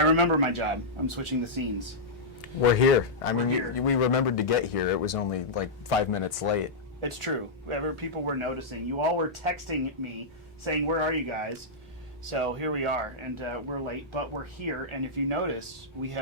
I remember my job. I'm switching the scenes. We're here. We remembered to get here. It was only like 5 minutes late. It's true. People were noticing. You all were texting me saying, "Where are you guys?" So here we are, and we're late, but we're here. And if you notice, we've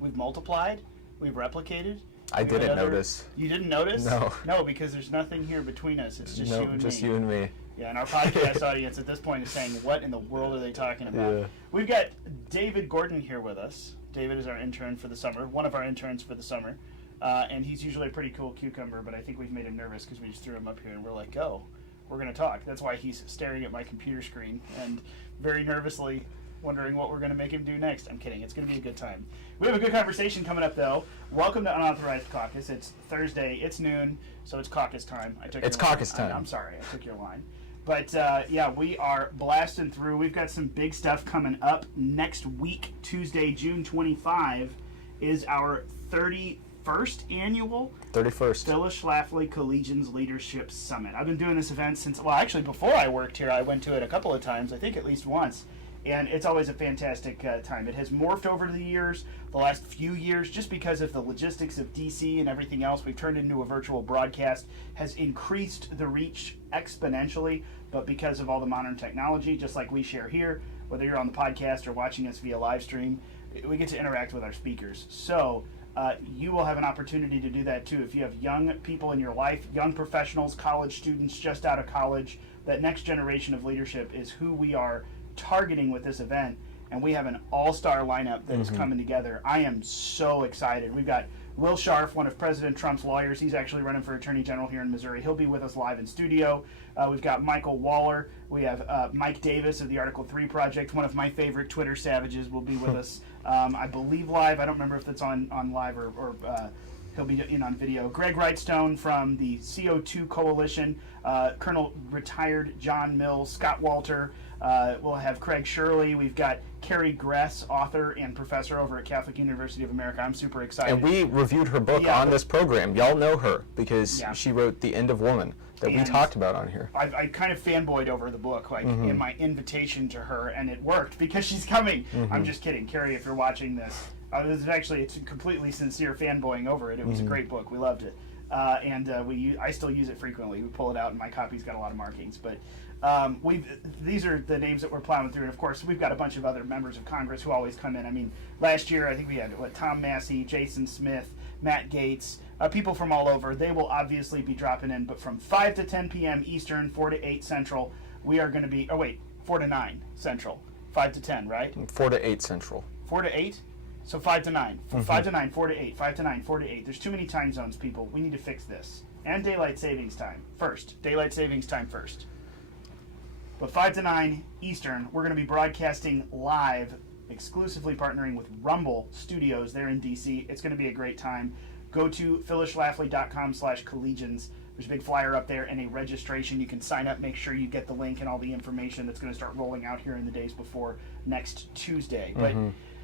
multiplied, we've replicated. I didn't notice. You didn't notice? No. No, because there's nothing here between us. It's just you and me. Just you and me. Yeah, and our podcast audience at this point is saying, "What in the world are they talking about?" Yeah. We've got David Gordon here with us. David is our intern for the summer, one of our interns for the summer, and he's usually a pretty cool cucumber, but I think we've made him nervous because we just threw him up here and we're like, "Oh, we're going to talk." That's why he's staring at my computer screen and very nervously wondering what we're going to make him do next. I'm kidding. It's going to be a good time. We have a good conversation coming up, though. Welcome to Unauthorized Caucus. It's Thursday. It's noon, so it's caucus time. It's caucus time. I'm sorry. I took your line. But, yeah, we are blasting through. We've got some big stuff coming up. Next week, Tuesday, June 25, is our 31st annual 31st Phyllis Schlafly Collegians Leadership Summit. I've been doing this event since, well, actually, before I worked here, I went to it a couple of times, I think at least once. And it's always a fantastic time. It has morphed over the years, the last few years, just because of the logistics of DC and everything else. We've turned into a virtual broadcast, has increased the reach exponentially, but because of all the modern technology, just like we share here, whether you're on the podcast or watching us via live stream, we get to interact with our speakers. So you will have an opportunity to do that too. If you have young people in your life, young professionals, college students just out of college, that next generation of leadership is who we are targeting with this event, and we have an all-star lineup that is coming together. I am so excited. We've got Will Scharf, one of President Trump's lawyers. He's actually running for Attorney General here in Missouri. He'll be with us live in studio. We've got Michael Waller. We have Mike Davis of the Article 3 Project. One of my favorite Twitter savages will be with us, I believe live. I don't remember if it's on live or he'll be in on video. Greg Wrightstone from the CO2 Coalition, Colonel retired John Mills, Scott Walter. We'll have Craig Shirley. We've got Carrie Gress, author and professor over at Catholic University of America. I'm super excited. And we reviewed her book on this program. Y'all know her because she wrote The End of Woman that we talked about on here. I kind of fanboyed over the book, like in my invitation to her, and it worked because she's coming. I'm just kidding. Carrie, if you're watching this, it's completely sincere fanboying over it. It was a great book. We loved it. I still use it frequently. We pull it out, and my copy's got a lot of markings. But these are the names that we're plowing through, and of course, we've got a bunch of other members of Congress who always come in. I mean, last year I think we had Tom Massey, Jason Smith, Matt Gaetz, people from all over. They will obviously be dropping in, but from 5 to 10 p.m. Eastern, 4 to 8 Central, we are going to be. 4 to 9 Central, 5 to 10, right? 4 to 8 Central. 4 to 8. So 5 to 9. 5 to 9, 4 to 8. 5 to 9, 4 to 8. There's too many time zones, people. We need to fix this. And daylight savings time first. Daylight savings time first. But 5 to 9 Eastern, we're going to be broadcasting live, exclusively partnering with Rumble Studios there in DC. It's going to be a great time. Go to phyllisschlafly.com/collegians. There's a big flyer up there and a registration. You can sign up, make sure you get the link and all the information that's going to start rolling out here in the days before next Tuesday. But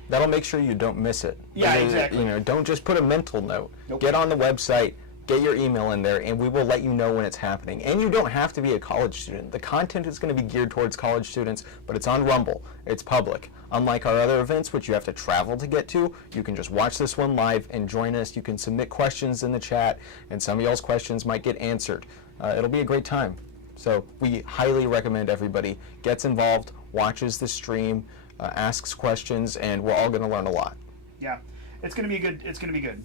that'll make sure you don't miss it. Yeah, exactly. Don't just put a mental note. Nope. Get on the website, get your email in there, and we will let you know when it's happening. And you don't have to be a college student. The content is going to be geared towards college students, but it's on Rumble. It's public. Unlike our other events, which you have to travel to get to, you can just watch this one live and join us. You can submit questions in the chat, and some of y'all's questions might get answered. It'll be a great time. So we highly recommend everybody gets involved, watches the stream, asks questions, and we're all going to learn a lot. Yeah, it's going to be good. It's going to be good.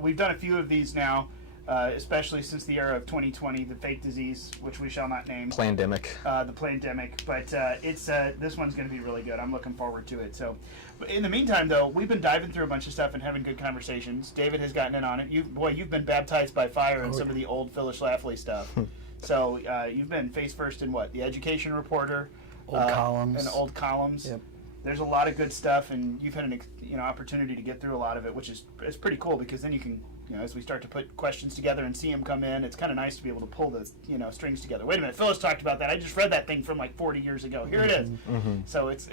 We've done a few of these now, especially since the era of 2020, the fake disease, which we shall not name. Plandemic. The plandemic. But this one's going to be really good. I'm looking forward to it. So, but in the meantime, though, we've been diving through a bunch of stuff and having good conversations. David has gotten in on it. You've been baptized by fire in some of the old Phyllis Schlafly stuff. So you've been face first in what? The Education Reporter. Old columns. And old columns. Yep. There's a lot of good stuff, and you've had an opportunity to get through a lot of it, which is pretty cool because then you can, as we start to put questions together and see them come in, it's kind of nice to be able to pull the strings together. Wait a minute, Phyllis talked about that. I just read that thing from like 40 years ago. Here it is. So it's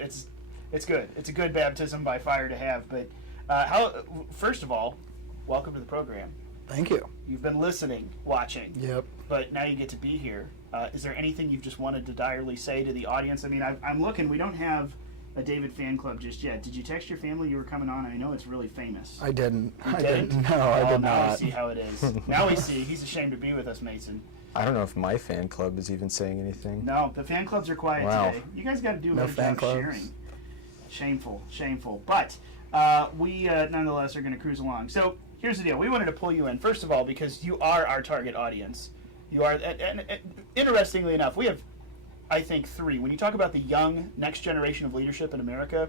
good. It's a good baptism by fire to have. But first of all, welcome to the program. Thank you. You've been listening, watching. Yep. But now you get to be here. Is there anything you've just wanted to direly say to the audience? I mean, I'm looking. We don't have a David fan club just yet. Did you text your family you were coming on? I know it's really famous. I didn't. You I didn't? didn't. No, I did now we not. see how it is. Now we see. He's ashamed to be with us, Mason. I don't know if my fan club is even saying anything. No, the fan clubs are quiet Wow. today. You guys got to do a No better fan job clubs. sharing. Shameful, shameful. But we nonetheless are going to cruise along. So here's the deal. We wanted to pull you in, first of all, because you are our target audience. You are, and interestingly enough, we have, I think, three. When you talk about the young next generation of leadership in America,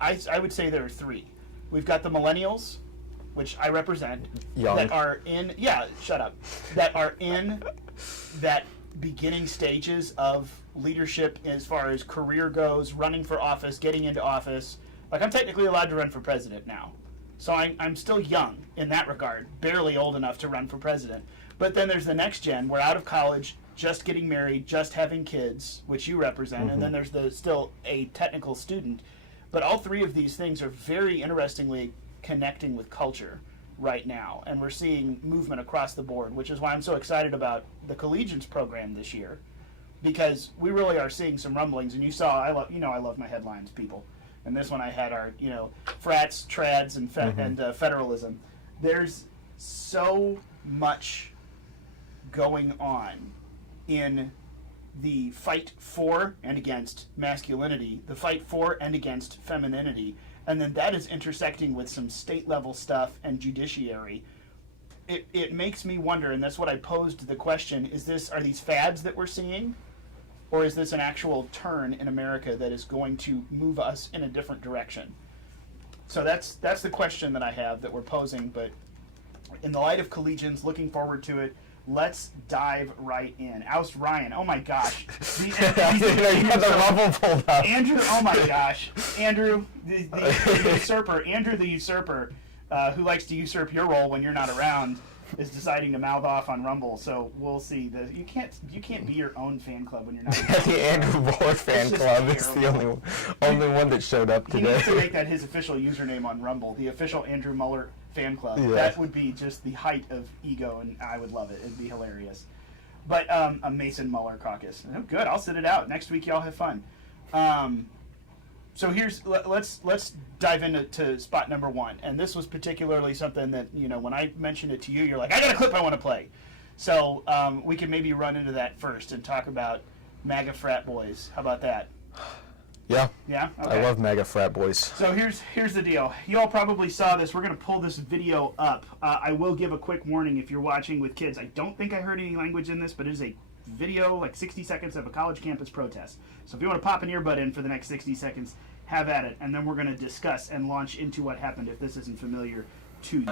I would say there are three. We've got the millennials, which I represent, Young. that are in, shut up, that are in that beginning stages of leadership as far as career goes, running for office, getting into office. Like, I'm technically allowed to run for president now. So I'm still young in that regard, barely old enough to run for president. But then there's the next gen. We're out of college, just getting married, just having kids, which you represent, and then there's still a technical student. But all three of these things are very interestingly connecting with culture right now, and we're seeing movement across the board, which is why I'm so excited about the Collegians program this year, because we really are seeing some rumblings. And you saw, I love my headlines, people. And this one I had our, frats, trads, and federalism. There's so much going on in the fight for and against masculinity, the fight for and against femininity, and then that is intersecting with some state level stuff and judiciary. It makes me wonder, and that's what I posed the question, are these fads that we're seeing? Or is this an actual turn in America that is going to move us in a different direction? So that's the question that I have that we're posing, but in the light of Collegians, looking forward to it. Let's dive right in. Oust Ryan. Oh my gosh. You had the rumble pulled up. Andrew. Oh my gosh. Andrew, the usurper. Andrew the usurper, who likes to usurp your role when you're not around, is deciding to mouth off on Rumble. So we'll see. You can't be your own fan club when you're not. The Andrew Moore fan club is the only one that showed up He today. needs to make that his official username on Rumble. The official Andrew Mueller fan club. Yeah. That would be just the height of ego, and I would love it. It'd be hilarious. But a Mason Mueller caucus. Oh, good. I'll sit it out. Next week, y'all have fun. So let's dive into spot number one. And this was particularly something that, when I mentioned it to you, you're like, I got a clip I want to play. So we can maybe run into that first and talk about MAGA frat boys. How about that? Yeah. Yeah? Okay. I love MAGA frat boys. So here's the deal. You all probably saw this. We're going to pull this video up. I will give a quick warning if you're watching with kids. I don't think I heard any language in this, but it is a video, like 60 seconds of a college campus protest. So if you want to pop an earbud in for the next 60 seconds, have at it. And then we're going to discuss and launch into what happened if this isn't familiar to you.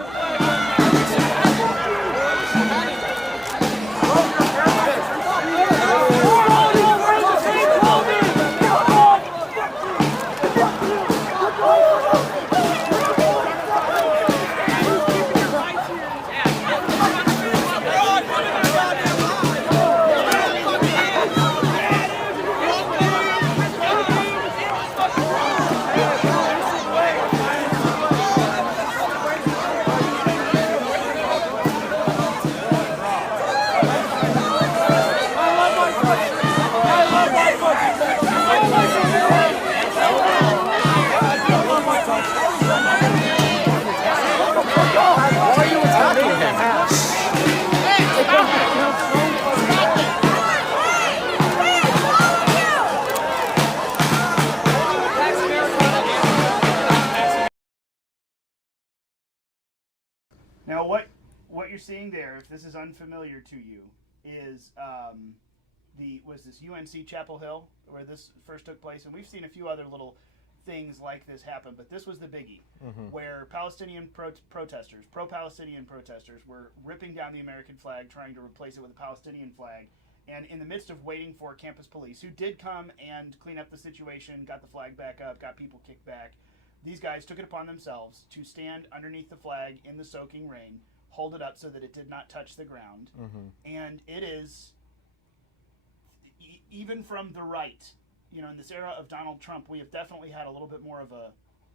Now, what you're seeing there, if this is unfamiliar to you, is this UNC Chapel Hill where this first took place, and we've seen a few other little things like this happen, but this was the biggie, where Palestinian protesters, pro-Palestinian protesters, were ripping down the American flag, trying to replace it with a Palestinian flag, and in the midst of waiting for campus police, who did come and clean up the situation, got the flag back up, got people kicked back, these guys took it upon themselves to stand underneath the flag in the soaking rain, hold it up so that it did not touch the ground, and it is, even from the right, in this era of Donald Trump, we have definitely had a little bit more of a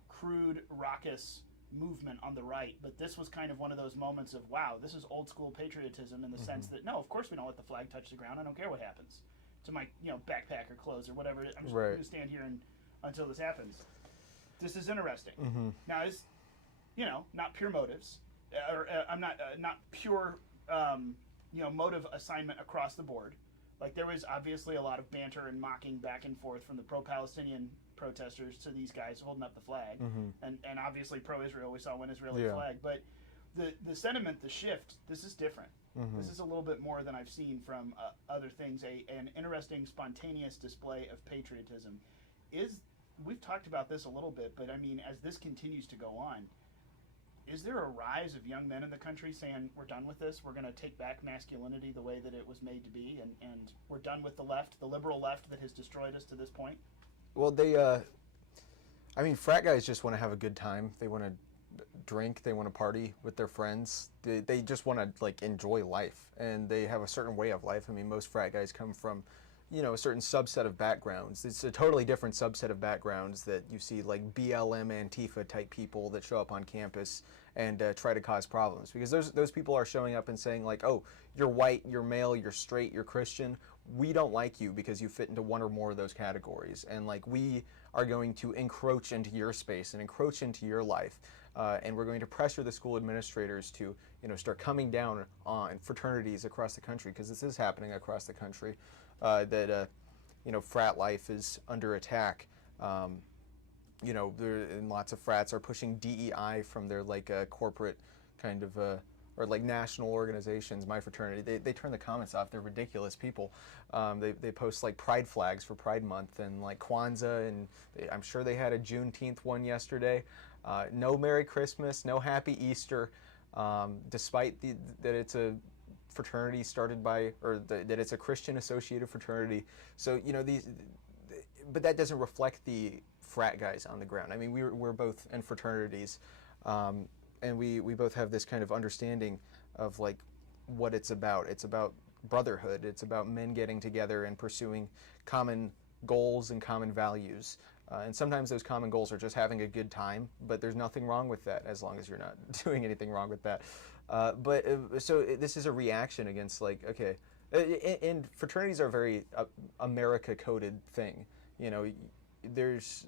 crude, raucous movement on the right, but this was kind of one of those moments of, wow, this is old school patriotism in the sense that, no, of course we don't let the flag touch the ground. I don't care what happens to my, backpack or clothes or whatever. I'm just going to stand here and until this happens. This is interesting. Now, it's, not pure motives, or I'm not pure, motive assignment across the board. Like, there was obviously a lot of banter and mocking back and forth from the pro-Palestinian protesters to these guys holding up the flag, and obviously pro-Israel. We saw one Israeli flag, but the sentiment, the shift, this is different. This is a little bit more than I've seen from other things. An interesting, spontaneous display of patriotism. We've talked about this a little bit, but I mean, as this continues to go on, is there a rise of young men in the country saying, we're done with this, we're going to take back masculinity the way that it was made to be, and we're done with the left, the liberal left that has destroyed us to this point? Well, frat guys just want to have a good time. They want to drink, they want to party with their friends. They just want to, like, enjoy life, and they have a certain way of life. I mean, most frat guys come from, a certain subset of backgrounds. It's a totally different subset of backgrounds that you see, like BLM, Antifa type people that show up on campus and try to cause problems. Because those people are showing up and saying, like, oh, you're white, you're male, you're straight, you're Christian. We don't like you because you fit into one or more of those categories. And, like, we are going to encroach into your space and encroach into your life. And we're going to pressure the school administrators to, start coming down on fraternities across the country, because this is happening across the country. That frat life is under attack. And lots of frats are pushing DEI from their, like, corporate kind of or like national organizations. My fraternity, they turn the comments off. They're ridiculous people. They post, like, pride flags for Pride Month and, like, Kwanzaa, and I'm sure they had a Juneteenth one yesterday. No Merry Christmas, no Happy Easter, despite that it's a fraternity started by, or that it's a Christian associated fraternity. So, but that doesn't reflect the frat guys on the ground. I mean, we're both in fraternities, and we both have this kind of understanding of, like, what it's about. It's about brotherhood. It's about men getting together and pursuing common goals and common values. And sometimes those common goals are just having a good time, but there's nothing wrong with that as long as you're not doing anything wrong with that. So this is a reaction against, like, okay, and fraternities are a very America-coded thing. There's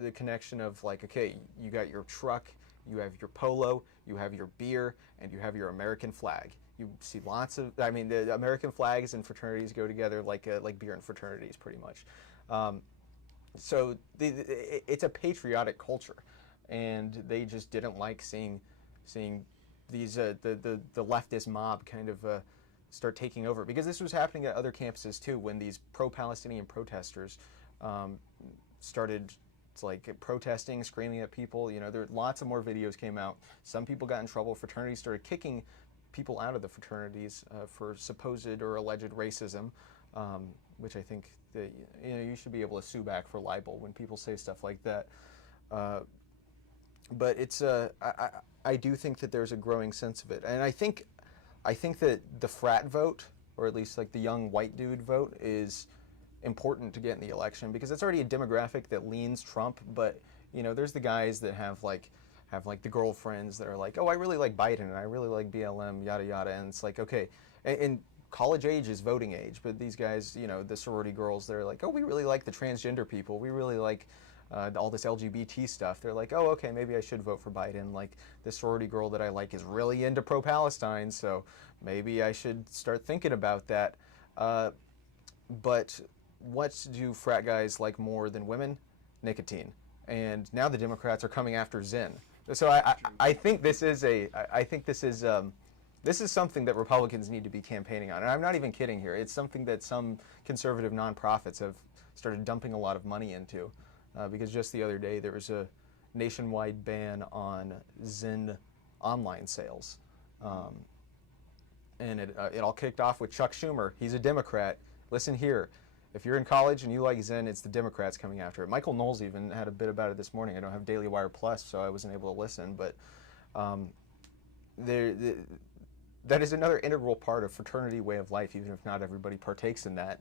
the connection of, like, okay, you got your truck, you have your polo, you have your beer, and you have your American flag. You see lots of, the American flags and fraternities go together like beer and fraternities, pretty much. So it's a patriotic culture, and they just didn't like seeing these the leftist mob kind of start taking over, because this was happening at other campuses too, when these pro-Palestinian protesters started, like, protesting, screaming at people. There lots of more videos came out. Some people got in trouble. Fraternities started kicking people out of the fraternities for supposed or alleged racism, which I think that you should be able to sue back for libel when people say stuff like that. But it's I do think that there's a growing sense of it, and I think that the frat vote, or at least, like, the young white dude vote, is important to get in the election, because it's already a demographic that leans Trump. But there's the guys that have the girlfriends that are like, oh, I really like Biden and I really like BLM, yada yada, and it's like, okay, and college age is voting age, but these guys, the sorority girls, they're like, oh, we really like the transgender people, we really like all this LGBT stuff. They're like, oh, okay, maybe I should vote for Biden. Like, this sorority girl that I like is really into pro-Palestine, so maybe I should start thinking about that. But what do frat guys like more than women? Nicotine. And now the Democrats are coming after Zen. So I think this is this is something that Republicans need to be campaigning on. And I'm not even kidding here. It's something that some conservative nonprofits have started dumping a lot of money into. Because just the other day there was a nationwide ban on Zen online sales. And it all kicked off with Chuck Schumer. He's a Democrat. Listen here. If you're in college and you like Zen, it's the Democrats coming after it. Michael Knowles even had a bit about it this morning. I don't have Daily Wire Plus, so I wasn't able to listen. But that is another integral part of fraternity way of life, even if not everybody partakes in that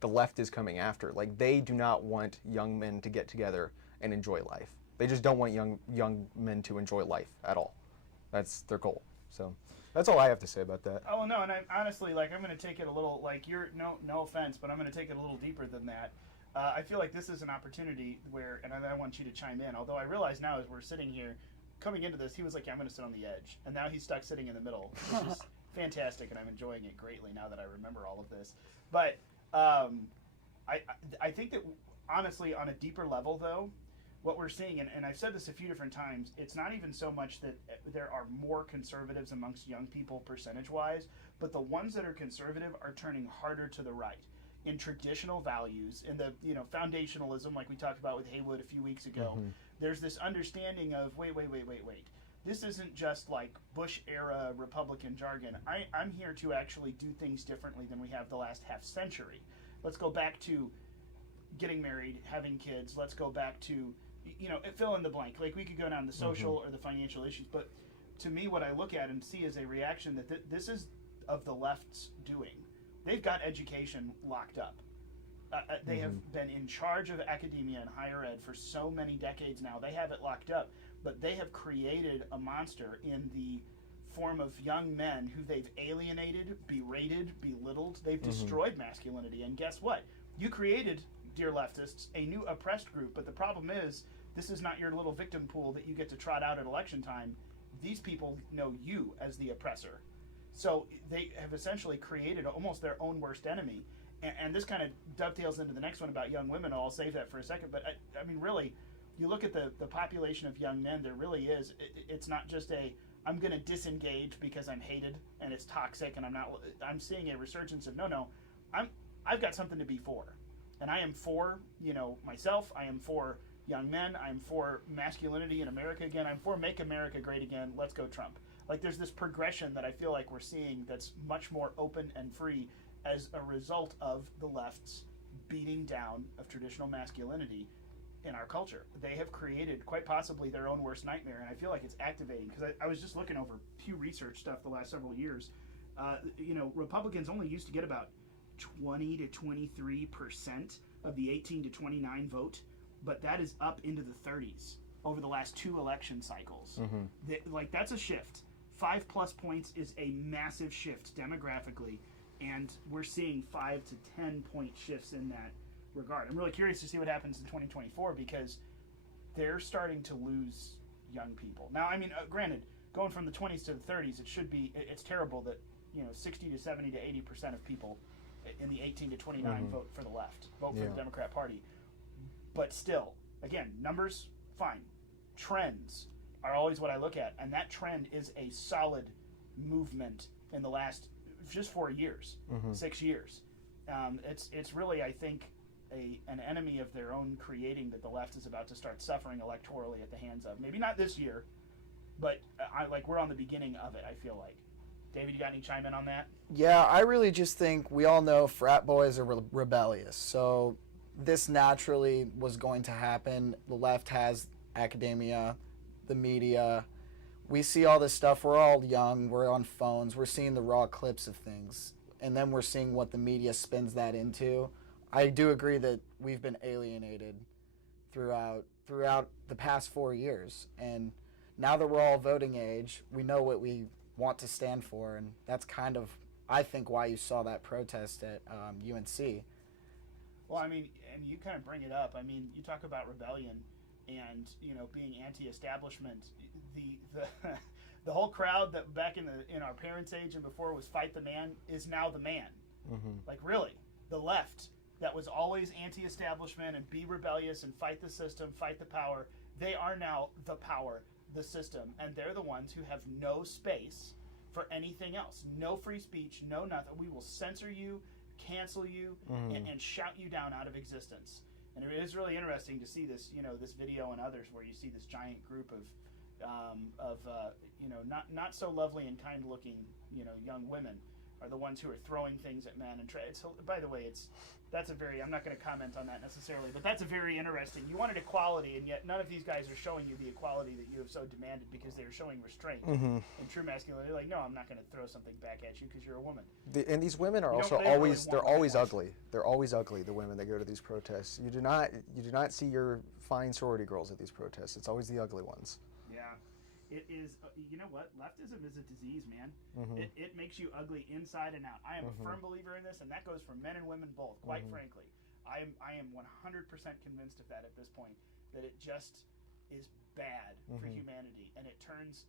the left is coming after. Like, they do not want young men to get together and enjoy life. They just don't want young men to enjoy life at all. That's their goal. So that's all I have to say about that. Oh, no, and I honestly, like, I'm going to take it a little, like, no offense, but I'm going to take it a little deeper than that. I feel like this is an opportunity where, and I want you to chime in, although I realize now as we're sitting here, coming into this, he was like, yeah, I'm going to sit on the edge. And now he's stuck sitting in the middle, which is fantastic, and I'm enjoying it greatly now that I remember all of this. But I think that, honestly, on a deeper level, though, what we're seeing, and I've said this a few different times, it's not even so much that there are more conservatives amongst young people percentage-wise, but the ones that are conservative are turning harder to the right in traditional values, in the foundationalism, like we talked about with Haywood a few weeks ago. There's this understanding of wait. This isn't just like Bush-era Republican jargon. I'm here to actually do things differently than we have the last half century. Let's go back to getting married, having kids. Let's go back to, fill in the blank. Like we could go down the social or the financial issues, but to me, what I look at and see is a reaction that this is of the left's doing. They've got education locked up. They have been in charge of academia and higher ed for so many decades now. They have it locked up, but they have created a monster in the form of young men who they've alienated, berated, belittled. They've destroyed masculinity. And guess what? You created, dear leftists, a new oppressed group, but the problem is this is not your little victim pool that you get to trot out at election time. These people know you as the oppressor. So they have essentially created almost their own worst enemy. And this kind of dovetails into the next one about young women. I'll save that for a second. But I mean, really, you look at the population of young men, there really is. It's not just I'm going to disengage because I'm hated and it's toxic and I'm seeing a resurgence of no, I've got something to be for. And I am for, myself. I am for young men. I'm for masculinity in America again. I'm for Make America Great Again. Let's go Trump. Like there's this progression that I feel like we're seeing that's much more open and free as a result of the left's beating down of traditional masculinity in our culture. They have created quite possibly their own worst nightmare, and I feel like it's activating because I was just looking over Pew Research stuff the last several years. Republicans only used to get about 20 to 23% of the 18 to 29 vote, but that is up into the 30s over the last 2 election cycles. That's a shift. 5+ points is a massive shift demographically, and we're seeing 5 to 10 point shifts in that regard. I'm really curious to see what happens in 2024 because they're starting to lose young people. Now, I mean, granted, going from the 20s to the 30s, it's terrible that 60 to 70 to 80% of people in the 18 to 29 vote for the left, vote for the Democrat Party. But still, again, numbers, fine. Trends are always what I look at, and that trend is a solid movement in the last just 4 years, 6 years. It's really, I think, an enemy of their own creating that the left is about to start suffering electorally at the hands of. Maybe not this year, but we're on the beginning of it, I feel like. David, you got any chime in on that? Yeah, I really just think we all know frat boys are rebellious. So this naturally was going to happen. The left has academia, the media. We see all this stuff. We're all young. We're on phones. We're seeing the raw clips of things. And then we're seeing what the media spins that into. I do agree that we've been alienated throughout the past 4 years. And now that we're all voting age, we know what we want to stand for. And that's kind of, I think, why you saw that protest at UNC. Well, I mean, and you kind of bring it up. I mean, you talk about rebellion and being anti-establishment. The the whole crowd that back in our parents' age and before was fight the man is now the man. Like really, the left that was always anti-establishment and be rebellious and fight the system, fight the power. They are now the power, the system, and they're the ones who have no space for anything else. No free speech, no nothing. We will censor you, cancel you, and shout you down out of existence. And it is really interesting to see this, this video and others where you see this giant group of not so lovely and kind-looking, young women are the ones who are throwing things at men and by the way, I'm not going to comment on that necessarily, but that's a very interesting. You wanted equality, and yet none of these guys are showing you the equality that you have so demanded because they are showing restraint and true masculinity. Like, no, I'm not going to throw something back at you because you're a woman. And these women are also they're always ugly. They're always ugly, the women that go to these protests. You do not see your fine sorority girls at these protests. It's always the ugly ones. Yeah. It is, you know what? Leftism is a disease, man. It makes you ugly inside and out. I am a firm believer in this, and that goes for men and women both, quite frankly. I am 100% convinced of that at this point, that it just is bad for humanity, and it turns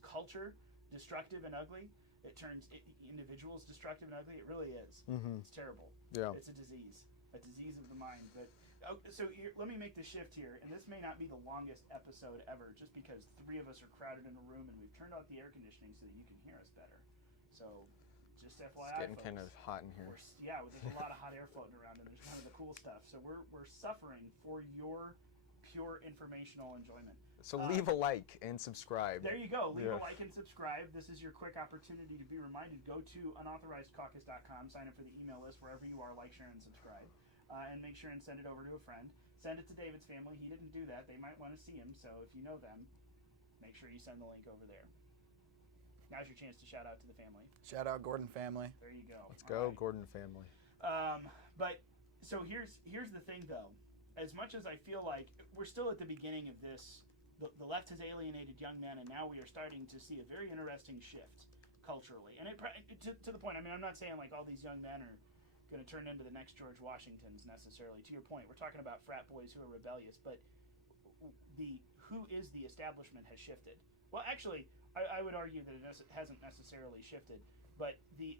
culture destructive and ugly. It turns individuals destructive and ugly. It really is. It's terrible. Yeah. It's a disease of the mind. But so let me make the shift here, and this may not be the longest episode ever, just because 3 of us are crowded in a room and we've turned out the air conditioning so that you can hear us better. So just FYI, It's getting folks, kind of hot in here. there's a lot of hot air floating around, and there's none of the cool stuff. So we're suffering for your pure informational enjoyment. So leave a like and subscribe. There you go. Leave a like and subscribe. This is your quick opportunity to be reminded. Go to unauthorizedcaucus.com, sign up for the email list wherever you are, like, share, and subscribe. And make sure and send it over to a friend. Send it to David's family. He didn't do that. They might want to see him, so if you know them, make sure you send the link over there. Now's your chance to shout out to the family. Shout out Gordon family. There you go. Let's go, Gordon family. But so here's the thing, though. As much as I feel like we're still at the beginning of this, the left has alienated young men, and now we are starting to see a very interesting shift culturally. And to the point, I mean, I'm not saying like all these young men are going to turn into the next George Washingtons necessarily. To your point, we're talking about frat boys who are rebellious, but who is the establishment has shifted. Well, actually, I would argue that it hasn't necessarily shifted, but the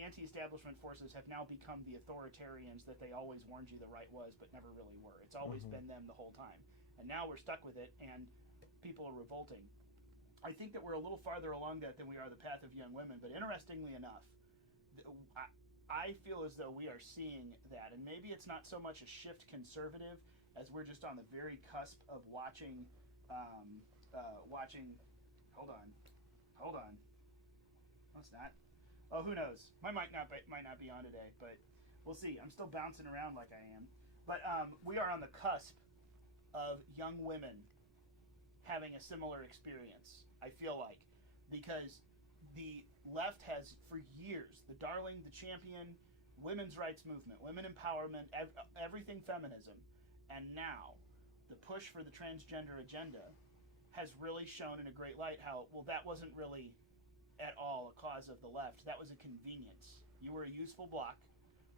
anti-establishment forces have now become the authoritarians that they always warned you the right was, but never really were. It's always been them the whole time. And now we're stuck with it, and people are revolting. I think that we're a little farther along that than we are the path of young women, but interestingly enough, I feel as though we are seeing that. And maybe it's not so much a shift conservative as we're just on the very cusp of watching, hold on. No, it's not. Oh, who knows? My mic might not be on today, but we'll see. I'm still bouncing around like I am. But we are on the cusp of young women having a similar experience, I feel like. Because the left has, for years, the darling, the champion, women's rights movement, women empowerment, everything feminism. And now, the push for the transgender agenda has really shown in a great light how, well, that wasn't really at all a cause of the left. That was a convenience. You were a useful block,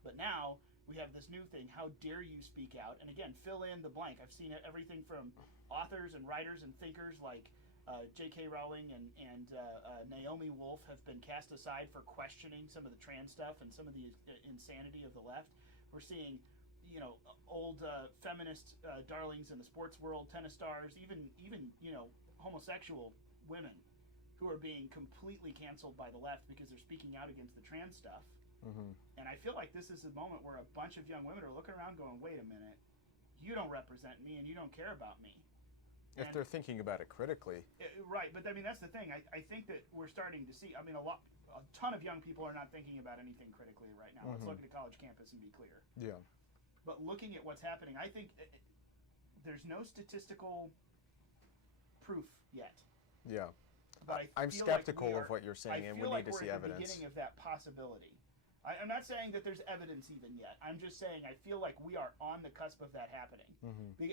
but now we have this new thing. How dare you speak out? And again, fill in the blank. I've seen everything from authors and writers and thinkers like J.K. Rowling and Naomi Wolf have been cast aside for questioning some of the trans stuff and some of the insanity of the left. We're seeing, old feminist darlings in the sports world, tennis stars, even homosexual women who are being completely canceled by the left because they're speaking out against the trans stuff. And I feel like this is the moment where a bunch of young women are looking around going, wait a minute, you don't represent me and you don't care about me. If they're thinking about it critically. Right, but I mean, that's the thing. I think that we're starting to see, a ton of young people are not thinking about anything critically right now. Let's look at a college campus and be clear. Yeah. But looking at what's happening, I think there's no statistical proof yet. Yeah. But I'm skeptical of what you're saying, and we need to see evidence. I feel like we're at the beginning of that possibility. I'm not saying that there's evidence even yet. I'm just saying I feel like we are on the cusp of that happening.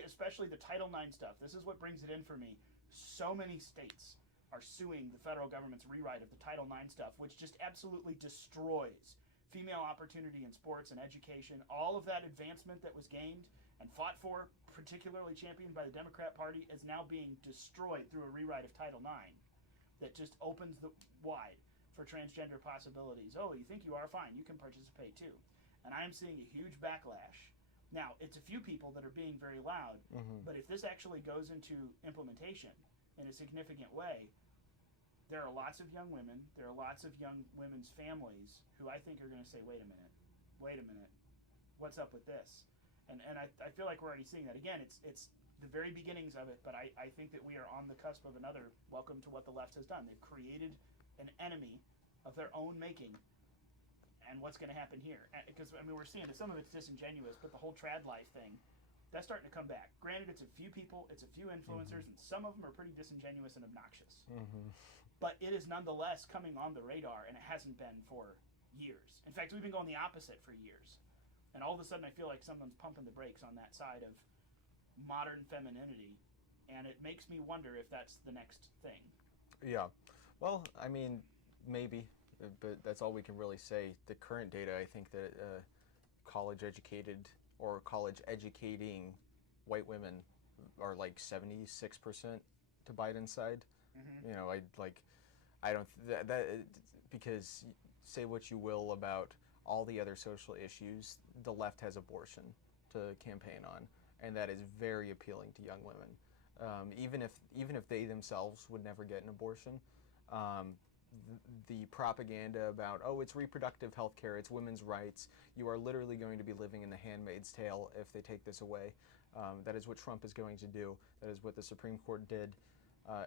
Especially the Title IX stuff. This is what brings it in for me. So many states are suing the federal government's rewrite of the Title IX stuff, which just absolutely destroys female opportunity in sports and education. All of that advancement that was gained and fought for, particularly championed by the Democrat Party, is now being destroyed through a rewrite of Title IX that just opens the wide for transgender possibilities. Oh, you think you are? Fine, you can participate too. And I am seeing a huge backlash. Now, it's a few people that are being very loud, but if this actually goes into implementation in a significant way, there are lots of young women, there are lots of young women's families who I think are going to say, wait a minute, what's up with this? And I feel like we're already seeing that. Again, it's the very beginnings of it, but I think that we are on the cusp of another welcome to what the left has done. They've created an enemy of their own making, and what's going to happen here? Because, we're seeing that some of it's disingenuous, but the whole trad life thing, that's starting to come back. Granted, it's a few people, it's a few influencers, and some of them are pretty disingenuous and obnoxious. But it is nonetheless coming on the radar, and it hasn't been for years. In fact, we've been going the opposite for years. And all of a sudden, I feel like someone's pumping the brakes on that side of modern femininity, and it makes me wonder if that's the next thing. Yeah. Well, maybe, but that's all we can really say. The current data, I think that college-educated or college-educating white women are like 76% to Biden's side. You know, I don't because say what you will about all the other social issues, the left has abortion to campaign on, and that is very appealing to young women. Even if they themselves would never get an abortion, the propaganda about, oh, it's reproductive health care, it's women's rights, you are literally going to be living in the Handmaid's Tale if they take this away. That is what Trump is going to do. That is what the Supreme Court did.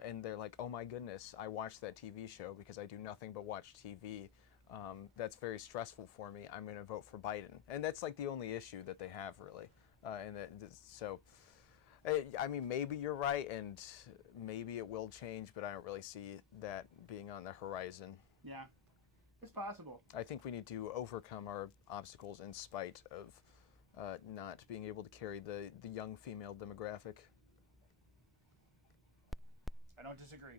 And they're like, oh my goodness, I watched that TV show because I do nothing but watch TV. That's very stressful for me. I'm going to vote for Biden. And that's like the only issue that they have, really. So, I mean, maybe you're right, and maybe it will change, but I don't really see that being on the horizon. Yeah, it's possible. I think we need to overcome our obstacles in spite of not being able to carry the young female demographic. I don't disagree.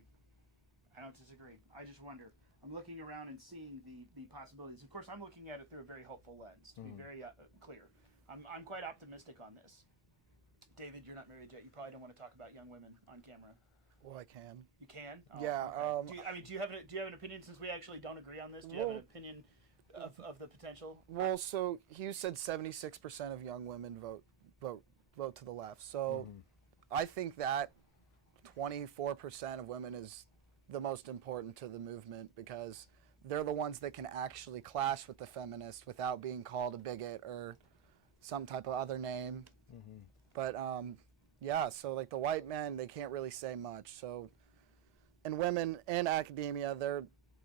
I just wonder. I'm looking around and seeing the possibilities. Of course, I'm looking at it through a very hopeful lens, to be very clear. I'm quite optimistic on this. David, you're not married yet. You probably don't want to talk about young women on camera. Well, I can. You can? Oh, Yeah. okay. Do you have an opinion, since we actually don't agree on this? Do you have an opinion of the potential? Well, so Hughes said 76% of young women vote to the left. So I think that 24% of women is the most important to the movement, because they're the ones that can actually clash with the feminists without being called a bigot or some type of other name. But yeah, so like the white men, they can't really say much. So, and women in academia,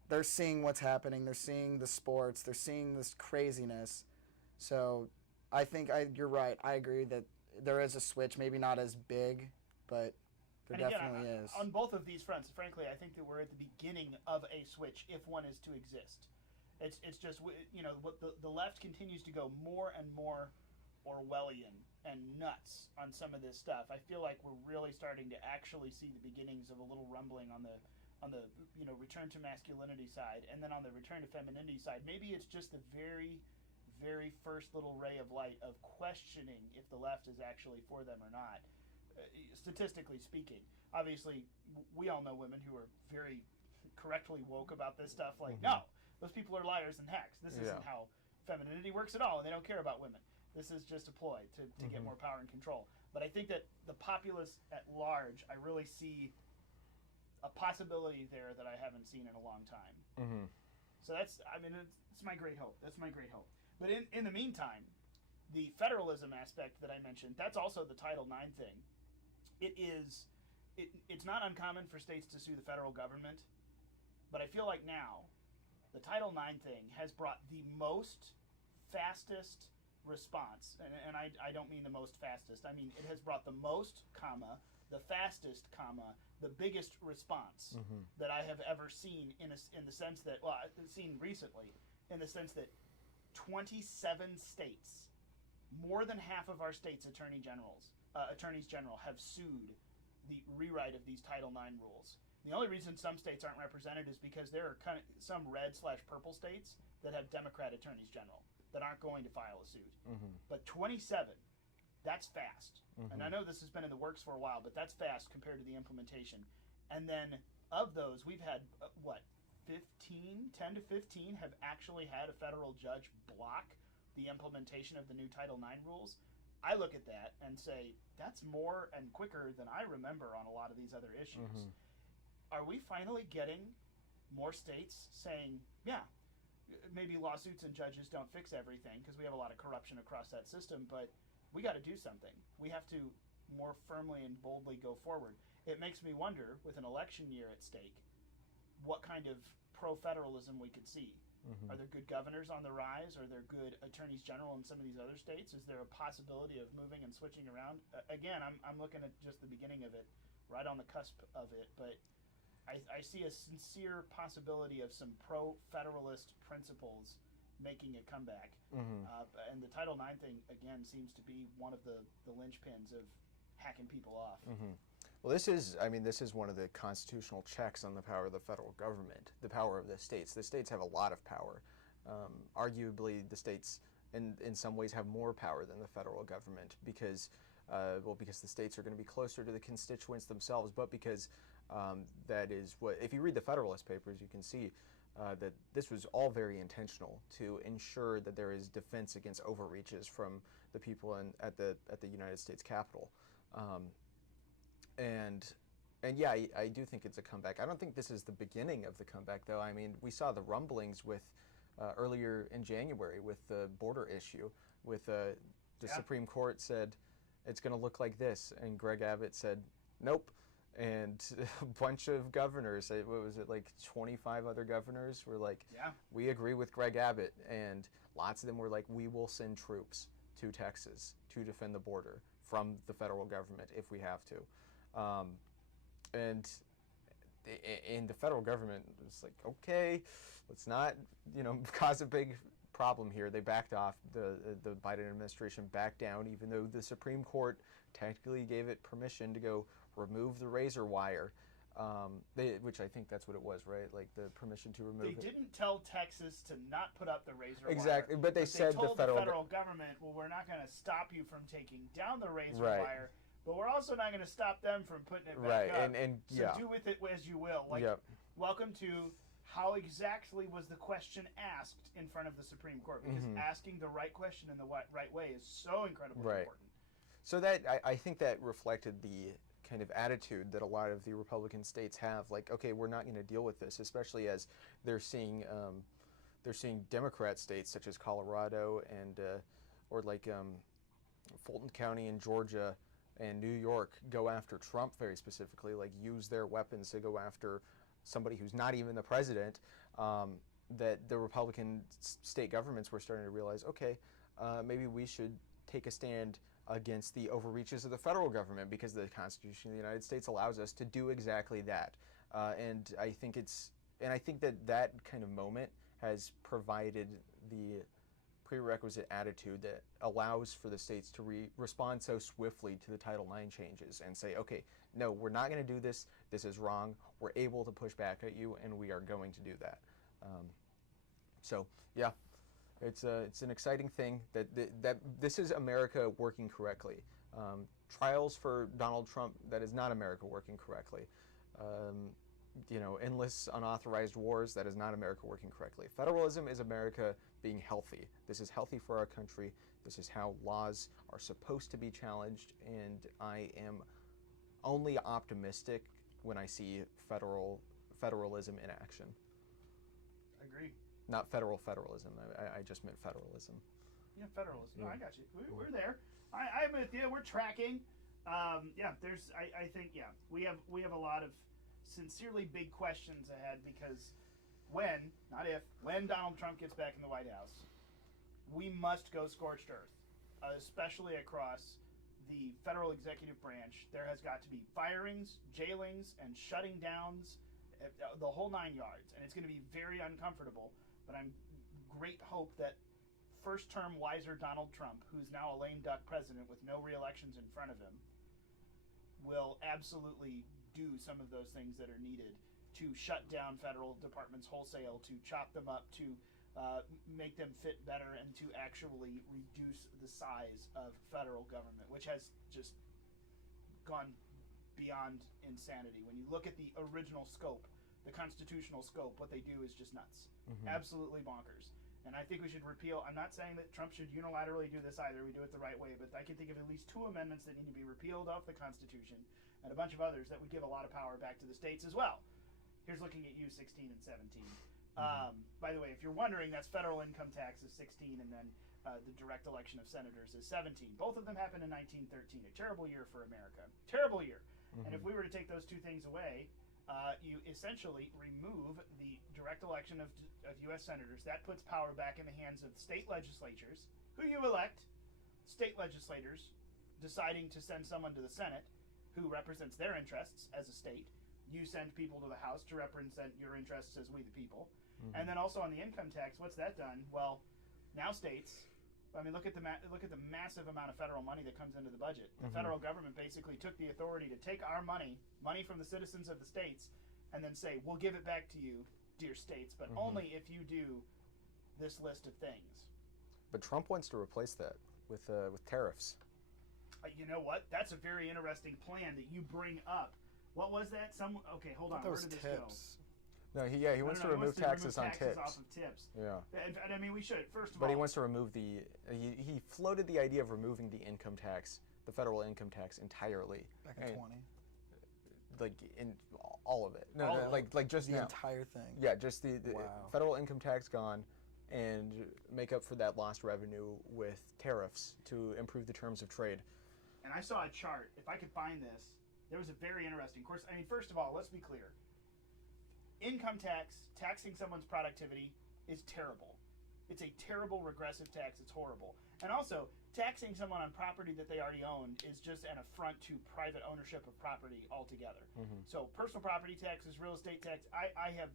they're seeing what's happening. They're seeing the sports. They're seeing this craziness. So I think you're right. I agree that there is a switch, maybe not as big, but there definitely is. On both of these fronts, frankly, I think that we're at the beginning of a switch, if one is to exist. It's just, you know, what the left continues to go more and more Orwellian and nuts on some of this stuff. I feel like we're really starting to actually see the beginnings of a little rumbling on the you know, return to masculinity side, and then on the return to femininity side. Maybe it's just the very, very first little ray of light of questioning if the left is actually for them or not. Statistically speaking, obviously, we all know women who are very correctly woke about this stuff. Like, no, those people are liars and hacks. This isn't how femininity works at all, and they don't care about women. This is just a ploy to get more power and control. But I think that the populace at large, I really see a possibility there that I haven't seen in a long time. So that's, I mean, it's my great hope. That's my great hope. But in the meantime, the federalism aspect that I mentioned, that's also the Title IX thing. It's not uncommon for states to sue the federal government, but I feel like now the Title IX thing has brought the most fastest response, and I don't mean the most fastest, I mean it has brought the most, the fastest, the biggest response that I have ever seen in the sense that, well, I've seen recently, in the sense that 27 states, more than half of our states' attorneys general have sued the rewrite of these Title IX rules. The only reason some states aren't represented is because there are kind of some red/purple states that have Democrat attorneys general that aren't going to file a suit. But 27, that's fast. And I know this has been in the works for a while, but that's fast compared to the implementation. And then of those, we've had, 10 to 15 have actually had a federal judge block the implementation of the new Title IX rules. I look at that and say, that's more and quicker than I remember on a lot of these other issues. Are we finally getting more states saying, yeah, maybe lawsuits and judges don't fix everything because we have a lot of corruption across that system, but we got to do something. We have to more firmly and boldly go forward. It makes me wonder, with an election year at stake, what kind of pro-federalism we could see. Are there good governors on the rise? Are there good attorneys general in some of these other states? Is there a possibility of moving and switching around? Again, I'm looking at just the beginning of it, right on the cusp of it, but I see a sincere possibility of some pro-federalist principles making a comeback. And the Title IX thing, again, seems to be one of the linchpins of hacking people off. Well, this is one of the constitutional checks on the power of the federal government, the power of the states. The states have a lot of power. Arguably, the states in some ways have more power than the federal government because because the states are going to be closer to the constituents themselves, but because that is what, if you read the Federalist Papers, you can see that this was all very intentional to ensure that there is defense against overreaches from the people at the United States Capitol. And yeah, I do think it's a comeback. I don't think this is the beginning of the comeback, though. I mean, we saw the rumblings with earlier in January with the border issue, with the Supreme Court said it's going to look like this, and Greg Abbott said nope, and a bunch of governors, what was it, like 25 other governors were like, we agree with Greg Abbott, and lots of them were like, we will send troops to Texas to defend the border from the federal government if we have to. And the federal government was like, okay, let's not, cause a big problem here. They backed off. The Biden administration backed down, even though the Supreme Court technically gave it permission to go remove the razor wire, which I think that's what it was, right? Like the permission to remove it. They didn't tell Texas to not put up the razor wire. Exactly, but they said told the federal government, well, we're not going to stop you from taking down the razor wire, but we're also not going to stop them from putting it back up. So do with it as you will. Welcome to how exactly was the question asked in front of the Supreme Court? Because asking the right question in the right way is so incredibly important. So that I think that reflected the kind of attitude that a lot of the Republican states have. Like, okay, we're not going to deal with this, especially as they're seeing Democrat states such as Colorado and or like Fulton County in Georgia and New York go after Trump very specifically, like use their weapons to go after somebody who's not even the president, that the Republican state governments were starting to realize, okay, maybe we should take a stand against the overreaches of the federal government because the Constitution of the United States allows us to do exactly that. And I think that kind of moment has provided the prerequisite attitude that allows for the states to respond so swiftly to the Title IX changes and say, okay, no, we're not going to do this. This is wrong. We're able to push back at you, and we are going to do that. So, yeah, it's an exciting thing that this is America working correctly. Trials for Donald Trump, that is not America working correctly. Endless unauthorized wars, that is not America working correctly. Federalism is America being healthy. This is healthy for our country. This is how laws are supposed to be challenged, and I am only optimistic when I see federalism in action. I agree. Not federalism. I just meant federalism. Yeah, federalism. No, I got you. We're there. I'm with you. We're tracking. I think we have a lot of sincerely big questions ahead because when, not if, when Donald Trump gets back in the White House, we must go scorched earth, especially across the federal executive branch. There has got to be firings, jailings, and shutting downs, the whole 9 yards. And it's going to be very uncomfortable, but I'm great hope that first-term wiser Donald Trump, who's now a lame duck president with no re-elections in front of him, will absolutely do some of those things that are needed to shut down federal departments wholesale, to chop them up, to make them fit better, and to actually reduce the size of federal government, which has just gone beyond insanity. When you look at the original scope, the constitutional scope, what they do is just nuts. Absolutely bonkers. And I think we should repeal. I'm not saying that Trump should unilaterally do this either. We do it the right way. But I can think of at least 2 amendments that need to be repealed off the Constitution and a bunch of others that would give a lot of power back to the states as well. Here's looking at you, 16 and 17. By the way, if you're wondering, that's federal income tax is 16, and then the direct election of senators is 17. Both of them happened in 1913. A terrible year for America. Terrible year. And if we were to take those 2 things away, you essentially remove the direct election of U.S. senators. That puts power back in the hands of state legislatures, who you elect, state legislators deciding to send someone to the Senate who represents their interests as a state. You send people to the House to represent your interests as we the people. And then also on the income tax, what's that done? Well, now states, I mean, look at the massive amount of federal money that comes into the budget. The federal government basically took the authority to take our money from the citizens of the states, and then say, we'll give it back to you, dear states, but only if you do this list of things. But Trump wants to replace that with tariffs. You know what? That's a very interesting plan that you bring up. What was that? Okay, hold on. That Where was did this tips. go? No, he wants to remove taxes on tips. Off of tips. Yeah. And I mean, we should first of But all. he wants to remove he floated the idea of removing the income tax, the federal income tax entirely. Back in 20. Like in all of it. All No, of like just The entire thing. Yeah, just the Wow. federal income tax gone, and make up for that lost revenue with tariffs to improve the terms of trade. And I saw a chart. If I could find this, there was a very interesting. Of course, I mean, first of all, let's be clear. Income tax, taxing someone's productivity, is terrible. It's a terrible regressive tax. It's horrible. And also, taxing someone on property that they already own is just an affront to private ownership of property altogether. So personal property taxes, real estate tax, I have,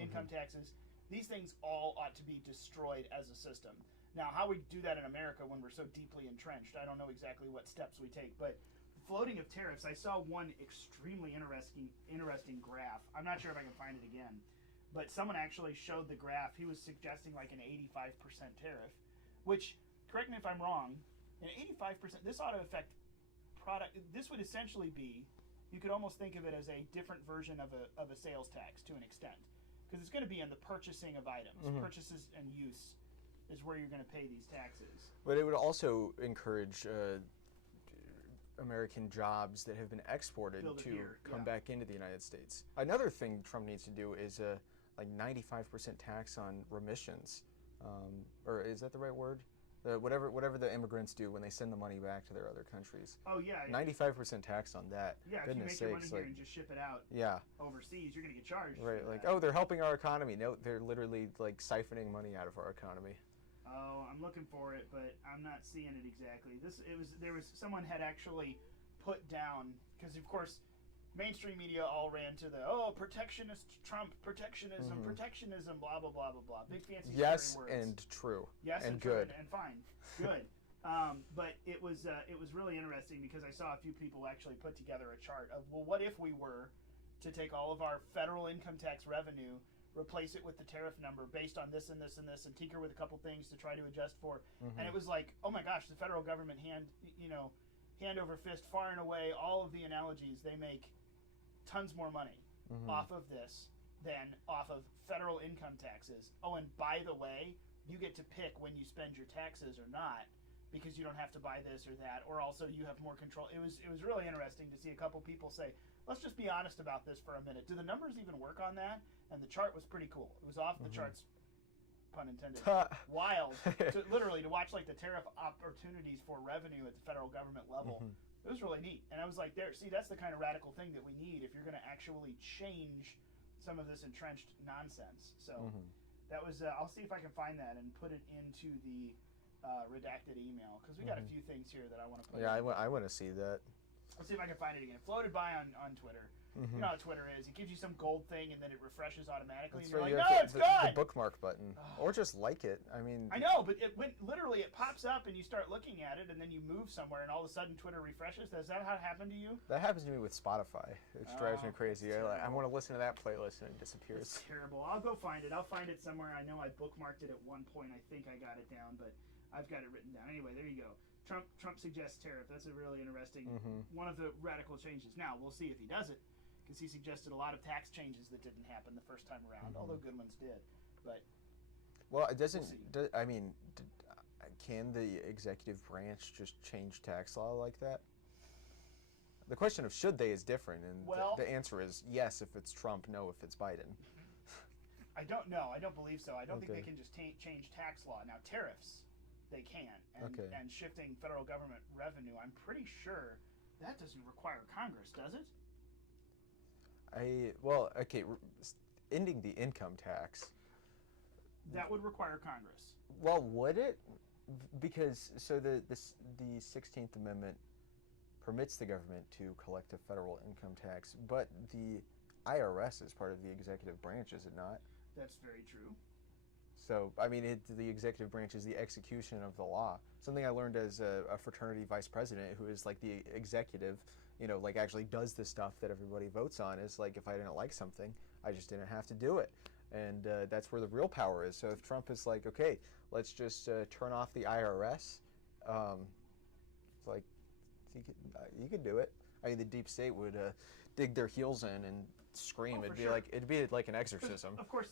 income taxes. These things all ought to be destroyed as a system. Now, how we do that in America when we're so deeply entrenched, I don't know exactly what steps we take, but floating of tariffs, I saw one extremely interesting graph. I'm not sure if I can find it again, but someone actually showed the graph. He was suggesting like an 85% tariff, which, correct me if I'm wrong, an 85%, this ought to affect product. This would essentially be, you could almost think of it as a different version of a sales tax to an extent, because it's going to be on the purchasing of items. Purchases and use is where you're going to pay these taxes. But it would also encourage American jobs that have been exported to come back into the United States. Another thing Trump needs to do is like 95% tax on remissions, or is that the right word? Whatever the immigrants do when they send the money back to their other countries. Oh yeah. 95% tax on that. Yeah, if you make your money here and just ship it out overseas, you're going to get charged. Right, for like, that. oh, they're helping our economy. No, they're literally like siphoning money out of our economy. Oh, I'm looking for it, but I'm not seeing it exactly. Someone had actually put down, because of course, mainstream media all ran to the protectionist Trump, protectionism, blah blah blah blah blah. Big fancy Yes words. and true. Yes and true good and fine, good. But it was really interesting because I saw a few people actually put together a chart of, well, what if we were to take all of our federal income tax revenue, replace it with the tariff number based on this and this and this, and tinker with a couple things to try to adjust for. And it was like, oh my gosh, the federal government hand over fist, far and away, all of the analogies, they make tons more money off of this than off of federal income taxes. Oh, and by the way, you get to pick when you spend your taxes or not, because you don't have to buy this or that, or also you have more control. It was really interesting to see a couple people say, let's just be honest about this for a minute. Do the numbers even work on that? And the chart was pretty cool. It was off the charts, pun intended, wild. Literally, to watch like the tariff opportunities for revenue at the federal government level. It was really neat. And I was like, that's the kind of radical thing that we need if you're going to actually change some of this entrenched nonsense. So that was, I'll see if I can find that and put it into the redacted email, because we got a few things here that I want to put in. I want to see that. Let's see if I can find it again. Floated by on Twitter. You know how Twitter is. It gives you some gold thing and then it refreshes automatically. That's and you're right, like, no, it's gone! The bookmark button. Or just like it. I mean... I know, but it pops up and you start looking at it and then you move somewhere and all of a sudden Twitter refreshes. Is that how it happened to you? That happens to me with Spotify. It drives me crazy. I want to listen to that playlist and it disappears. It's terrible. I'll go find it. I'll find it somewhere. I know I bookmarked it at one point. I think I got it down, but I've got it written down. Anyway, there you go. Trump suggests tariff. That's a really interesting one of the radical changes. Now, we'll see if he does it, because he suggested a lot of tax changes that didn't happen the first time around, although good ones did. But well, it doesn't. Can the executive branch just change tax law like that? The question of should they is different, and the answer is yes if it's Trump, no if it's Biden. I don't know. I don't believe so. I don't think they can just change tax law. Now, tariffs, they can. And shifting federal government revenue, I'm pretty sure that doesn't require Congress, does it? Ending the income tax. That would require Congress. Well, would it? Because the 16th Amendment permits the government to collect a federal income tax, but the IRS is part of the executive branch, is it not? That's very true. So, I mean, the executive branch is the execution of the law. Something I learned as a fraternity vice president, who is like the executive, like actually does the stuff that everybody votes on, is like, if I didn't like something, I just didn't have to do it. And that's where the real power is. So if Trump is like, okay, let's just turn off the IRS, it's like, you could do it. I mean, the deep state would dig their heels in and scream. Oh, It'd be like an exorcism. Of course,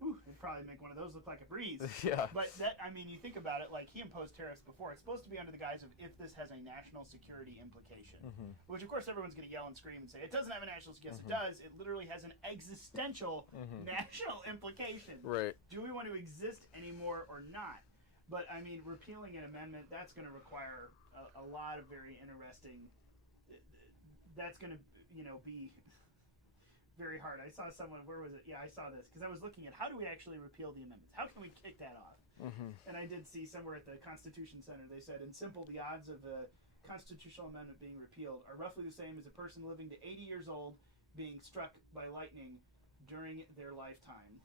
it'd probably make one of those look like a breeze. Yeah. But that, I mean, you think about it, like he imposed tariffs before. It's supposed to be under the guise of if this has a national security implication, which of course everyone's going to yell and scream and say it doesn't have a national security. Yes, it does. It literally has an existential national implication. Right. Do we want to exist anymore or not? But I mean, repealing an amendment, that's going to require a lot of very interesting. That's going to, be very hard. I saw someone, where was it? Yeah, I saw this because I was looking at how do we actually repeal the amendments? How can we kick that off? And I did see somewhere at the Constitution Center, they said, in simple, the odds of a constitutional amendment being repealed are roughly the same as a person living to 80 years old being struck by lightning during their lifetime.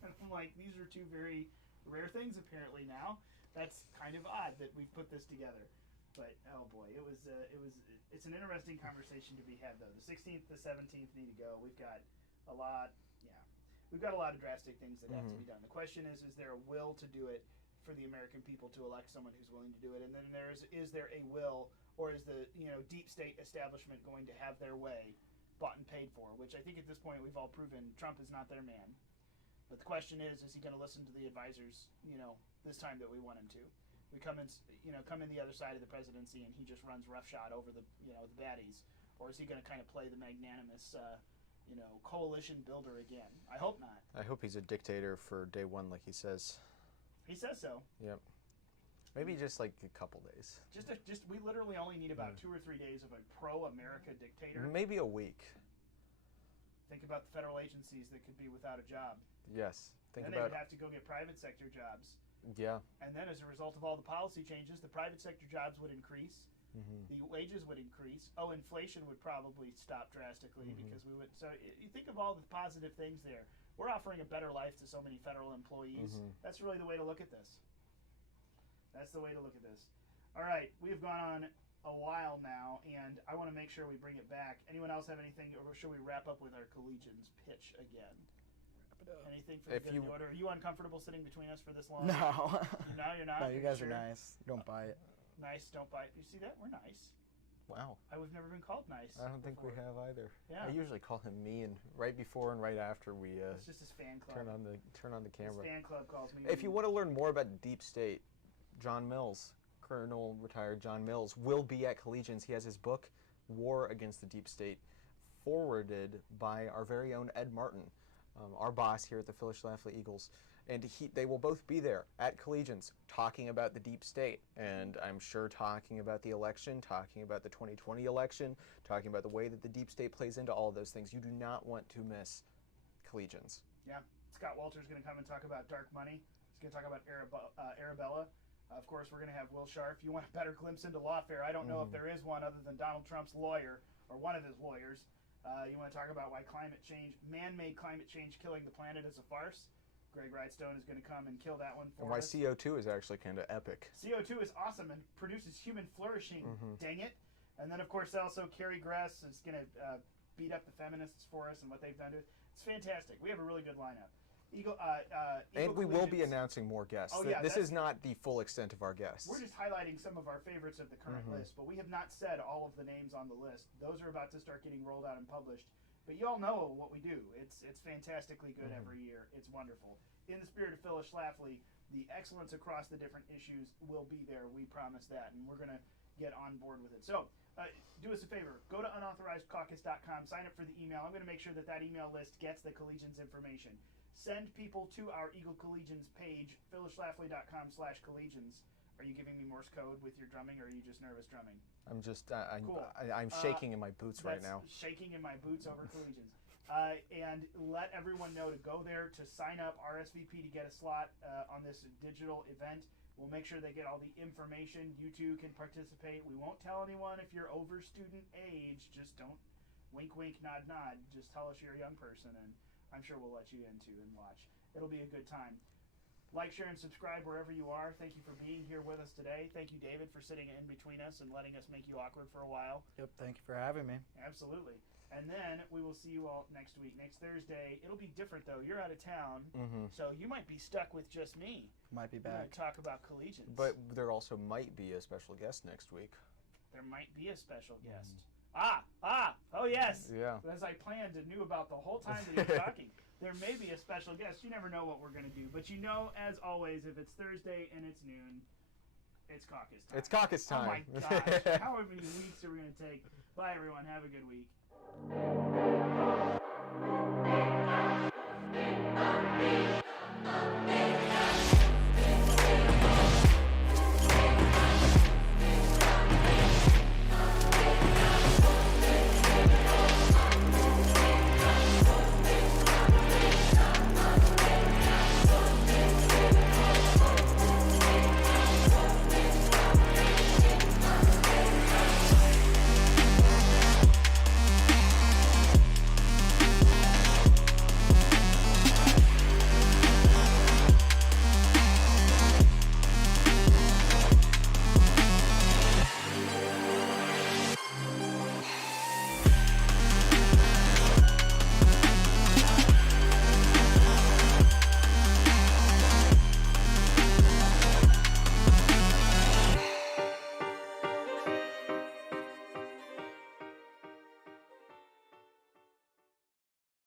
And I'm like, these are two very rare things apparently now. That's kind of odd that we've put this together. But oh boy, it's an interesting conversation to be had though. The 16th, the 17th need to go. We've got a lot of drastic things that have to be done. The question is there a will to do it for the American people to elect someone who's willing to do it? And then is there a will, or is the deep state establishment going to have their way, bought and paid for? Which I think at this point we've all proven Trump is not their man. But the question is he going to listen to the advisors? This time that we want him to. We come in the other side of the presidency, and he just runs roughshod over the the baddies, or is he going to kind of play the magnanimous, coalition builder again? I hope not. I hope he's a dictator for day one, like he says. He says so. Yep. Maybe just like a couple days. We literally only need about 2 or 3 days of a pro-America dictator. Maybe a week. Think about the federal agencies that could be without a job. Yes. Then they would have to go get private sector jobs. Yeah. And then as a result of all the policy changes, the private sector jobs would increase. The wages would increase. Oh, inflation would probably stop drastically because we would. So you think of all the positive things there. We're offering a better life to so many federal employees. That's really the way to look at this. That's the way to look at this. All right, we've gone on a while now, and I want to make sure we bring it back. Anyone else have anything, or should we wrap up with our Collegians pitch again? Anything for the good of the order? Are you uncomfortable sitting between us for this long? No. You're not? No, you guys are nice. Don't bite. Nice, don't bite. You see that? We're nice. Wow. We've never been called nice. I don't think we have either. Yeah. I usually call him me, and right before and right after we it's just his fan club. turn on the camera. His fan club calls me. If you want to learn more about the deep state, John Mills, Colonel retired John Mills, will be at Collegians. He has his book, War Against the Deep State, forwarded by our very own Ed Martin, our boss here at the Phyllis Schlafly Eagles. And they will both be there at Collegians talking about the deep state. And I'm sure talking about the election, talking about the 2020 election, talking about the way that the deep state plays into all of those things. You do not want to miss Collegians. Yeah. Scott Walter's going to come and talk about dark money. He's going to talk about Arabella. Of course, we're going to have Will Scharf. If you want a better glimpse into lawfare, I don't know if there is one other than Donald Trump's lawyer or one of his lawyers. You want to talk about why man-made climate change killing the planet is a farce? Greg Wrightstone is going to come and kill that one for us. And why CO2 is actually kind of epic. CO2 is awesome and produces human flourishing, dang it. And then, of course, also Carrie Gress is going to beat up the feminists for us and what they've done to it. It's fantastic. We have a really good lineup. And we will be announcing more guests. Oh, yeah, this is not the full extent of our guests. We're just highlighting some of our favorites of the current list, but we have not said all of the names on the list. Those are about to start getting rolled out and published. But you all know what we do. It's fantastically good every year. It's wonderful. In the spirit of Phyllis Schlafly, the excellence across the different issues will be there. We promise that, and we're going to get on board with it. So do us a favor. Go to unauthorizedcaucus.com. Sign up for the email. I'm going to make sure that email list gets the Collegians information. Send people to our Eagle Collegians page, phyllisschlafly.com/collegians. Are you giving me Morse code with your drumming, or are you just nervous drumming? I'm just, Cool. I'm shaking in my boots right now. Shaking in my boots over Collegians. And let everyone know to go there to sign up, RSVP to get a slot on this digital event. We'll make sure they get all the information. You too can participate. We won't tell anyone if you're over student age. Just don't wink, wink, nod, nod. Just tell us you're a young person, and I'm sure we'll let you in too and watch. It'll be a good time. Like, share, and subscribe wherever you are. Thank you for being here with us today. Thank you, David, for sitting in between us and letting us make you awkward for a while. Yep, thank you for having me. Absolutely. And then we will see you all next week, next Thursday. It'll be different, though. You're out of town, so you might be stuck with just me. Might be We're going back. to talk about Collegians. But there also might be a special guest next week. There might be a special guest. Oh yes. Yeah. As I planned and knew about the whole time that he was talking. There may be a special guest. You never know what we're going to do. But you know, as always, if it's Thursday and it's noon, it's caucus time. It's caucus time. Oh my gosh. How many weeks are we going to take? Bye, everyone. Have a good week.